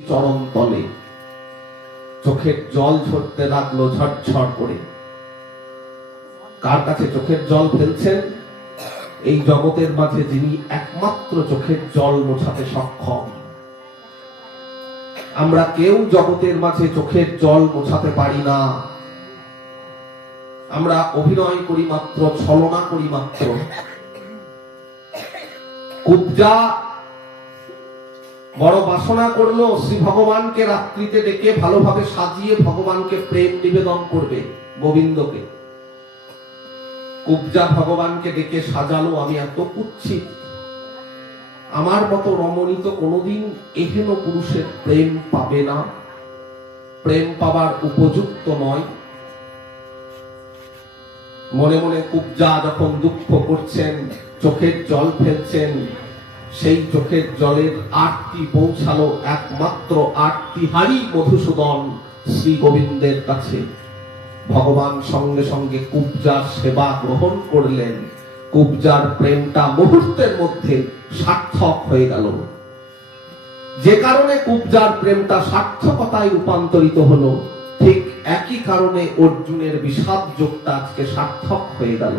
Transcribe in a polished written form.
চরণ তলে চোখের জল ঝরতে লাগলো ঝরঝর করে। কার কাছে চোখের জল ফেলছেন? এই জগতের মাঝে যিনি একমাত্র চোখের জল মোছাতে সক্ষম। আমরা কেউ জগতের মাঝে চোখের জল মোছাতে পারি না। আমরা অভিনয় করি মাত্র, ছলনা করি মাত্র। কুব্জা বড় বাসনা করলো শ্রী ভগবানকে রাত্রিতে ডেকে ভালোভাবে সাজিয়ে ভগবানকে প্রেম নিবেদন করবে গোবিন্দকে। কুব্জা ভগবানকে ডেকে সাজালো, আমি এত কুচ্ছিত, আমার মতো রমণী তো কোনোদিন এহেন পুরুষের প্রেম পাবে না, প্রেম পাবার উপযুক্ত নয়। মনে মনে কুব্জা যখন দুঃখ করছেন, চোখের জল ফেলছেন, সেই চোখের জলের আরতি পৌঁছালো একমাত্র আরতিহারি মধুসূদন শ্রী গোবিন্দের কাছে। ভগবান সঙ্গে সঙ্গে কুব্জার সেবা গ্রহণ করলেন। কুব্জার প্রেমটা মুহূর্তের মধ্যে সার্থক হয়ে গেল। যে কারণে কুব্জার প্রেমটা সার্থকতায় রূপান্তরিত হলো, ঠিক একই কারণে অর্জুনের বিষাদ যোগটা আজকে সার্থক হয়ে গেল।